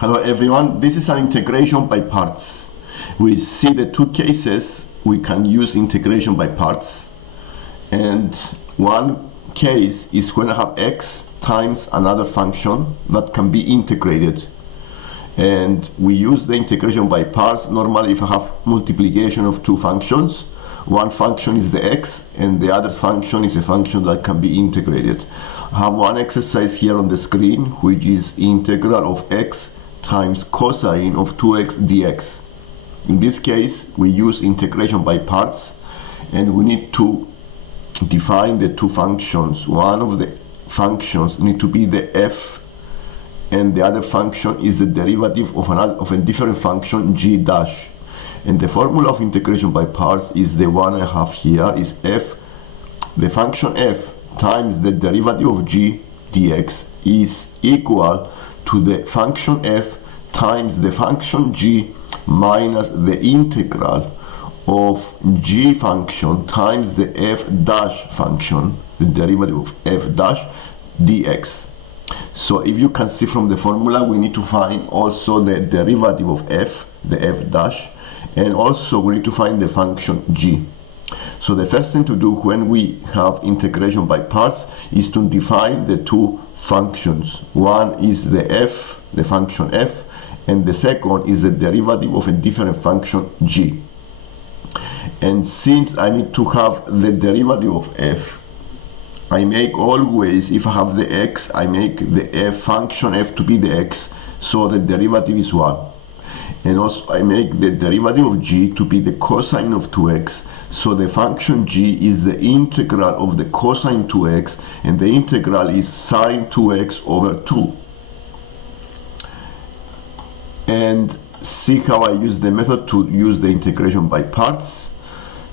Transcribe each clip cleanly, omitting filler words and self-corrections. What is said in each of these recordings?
Hello everyone, this is an integration by parts. We see the two cases we can use integration by parts, and one case is when I have x times another function that can be integrated, and we use the integration by parts normally if I have multiplication of two functions. One function is the x and the other function is a function that can be integrated. I have one exercise here on the screen which is integral of x times cosine of 2x dx. In this case we use integration by parts, and we need to define the two functions. One of the functions need to be the f, and the other function is the derivative of a different function g dash. And the formula of integration by parts is the one I have here, is f, the function f times the derivative of g dx is equal to the function f times the function g minus the integral of g function times the f dash function, the derivative of f dash dx. So if you can see from the formula, we need to find also the derivative of f, the f dash, and also we need to find the function g. So the first thing to do when we have integration by parts is to define the two functions. One is the f, the function f, and the second is the derivative of a different function g. And since I need to have the derivative of f, I make always, if I have the x, I make the f function f to be the x, so the derivative is 1. And also I make the derivative of g to be the cosine of 2x, so the function g is the integral of the cosine 2x, and the integral is sine 2x over 2. And see how I use the method to use the integration by parts.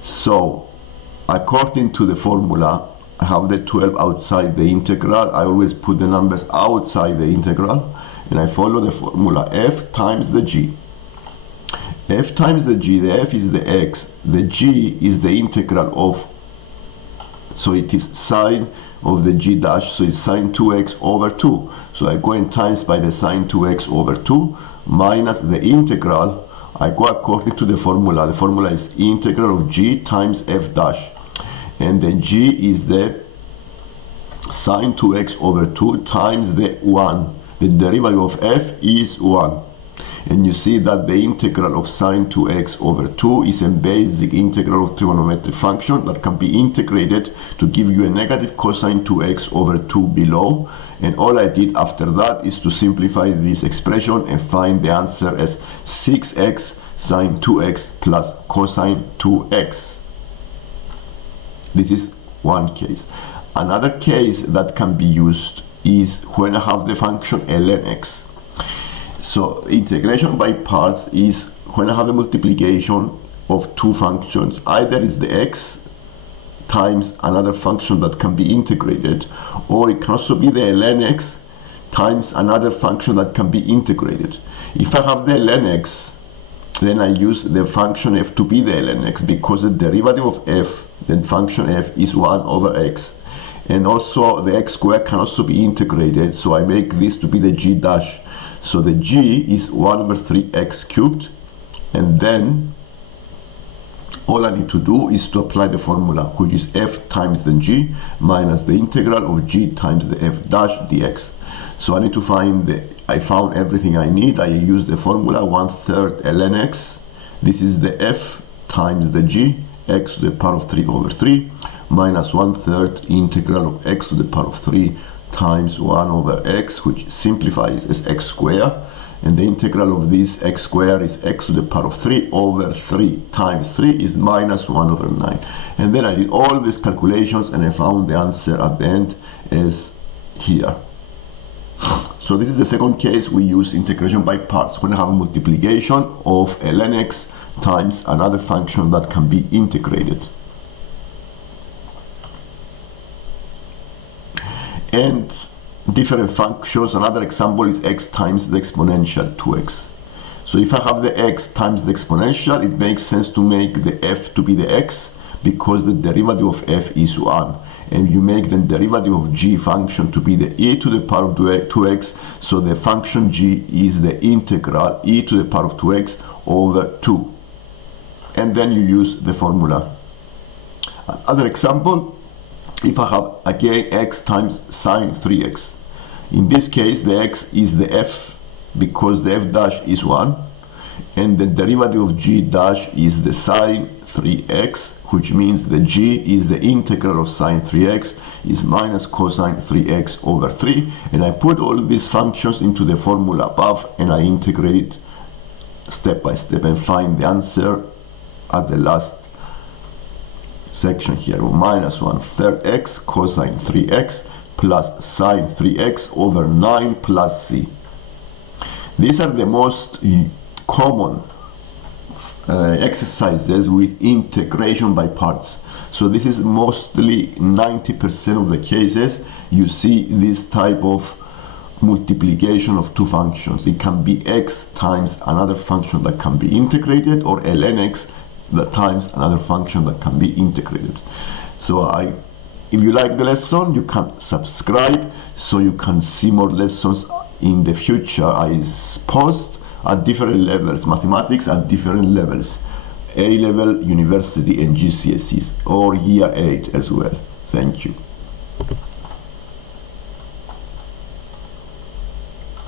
So according to the formula, I have the 12 outside the integral. I always put the numbers outside the integral, and I follow the formula f times the g. F times the g, the f is the x, the g is the integral of, so it is sine of the g dash, so it's sine 2x over 2. So I go and times by the sine 2x over 2 minus the integral. I go according to the formula. The formula is integral of g times f dash, and the g is the sine 2x over 2 times the 1. The derivative of f is 1. And you see that the integral of sine 2x over 2 is a basic integral of trigonometric function that can be integrated to give you a negative cosine 2x over 2 below. And all I did after that is to simplify this expression and find the answer as 6x sine 2x plus cosine 2x. This is one case. Another case that can be used is when I have the function ln x. So integration by parts is when I have a multiplication of two functions. Either it's the x times another function that can be integrated, or it can also be the ln x times another function that can be integrated. If I have the ln x, then I use the function f to be the ln x, because the derivative of f, then function f, is 1 over x. And also the x squared can also be integrated, so I make this to be the g dash. So the g is 1 over 3x cubed, and then all I need to do is to apply the formula, which is f times the g minus the integral of g times the f dash dx. So I need to find I found everything I need. I use the formula 1/3 ln x. This is the f times the g, x to the power of 3 over 3, minus 1/3 integral of x to the power of 3 times 1 over x, which simplifies as x squared, and the integral of this x squared is x to the power of 3 over 3 times 3 is minus 1 over 9. And then I did all these calculations and I found the answer at the end as here. So this is the second case we use integration by parts, when I have a multiplication of ln x times another function that can be integrated. And different functions. Another example is x times the exponential 2x. So if I have the x times the exponential, it makes sense to make the f to be the x, because the derivative of f is 1. And you make the derivative of g function to be the e to the power of 2x, so the function g is the integral e to the power of 2x over 2. And then you use the formula. Another example, if I have again x times sine 3x. In this case, the x is the f, because the f dash is 1, and the derivative of g dash is the sine 3x, which means the g is the integral of sine 3x is minus cosine 3x over 3, and I put all these functions into the formula above and I integrate step by step and find the answer at the last section here. Minus 1/3 x cosine 3x plus sine 3x over 9 plus c. These are the most common exercises with integration by parts. So this is mostly 90% of the cases you see this type of multiplication of two functions. It can be x times another function that can be integrated, or ln x that times another function that can be integrated. So if you like the lesson, you can subscribe so you can see more lessons in the future. I post at different levels, mathematics at different levels, A level, university, and GCSEs, or year 8 as well. Thank you.